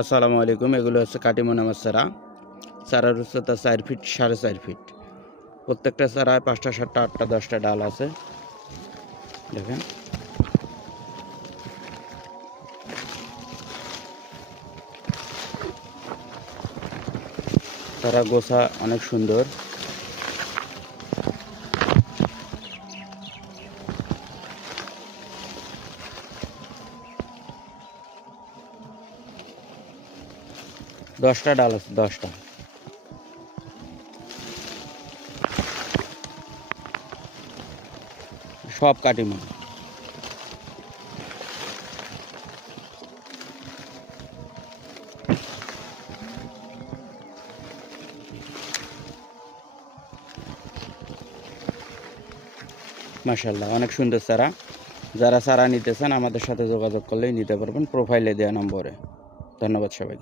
আসসালামু আলাইকুম। এগুলো হচ্ছে কাটিমন আমার চারা। চারার উচ্চতা 4 ফিট 4.5 ফিট। প্রত্যেকটা চারায় 5টা 7টা 8টা 10টা ডাল আছে। দেখেন চারা গোছা অনেক সুন্দর। দশটা ডাল আছে, 10টা। সব কাটিমন। মাশাআল্লাহ, অনেক সুন্দর চারা। যারা চারা নিতে চান আমাদের সাথে যোগাযোগ করলেই নিতে পারবেন, প্রোফাইলে দেওয়া নম্বরে। ধন্যবাদ সবাই।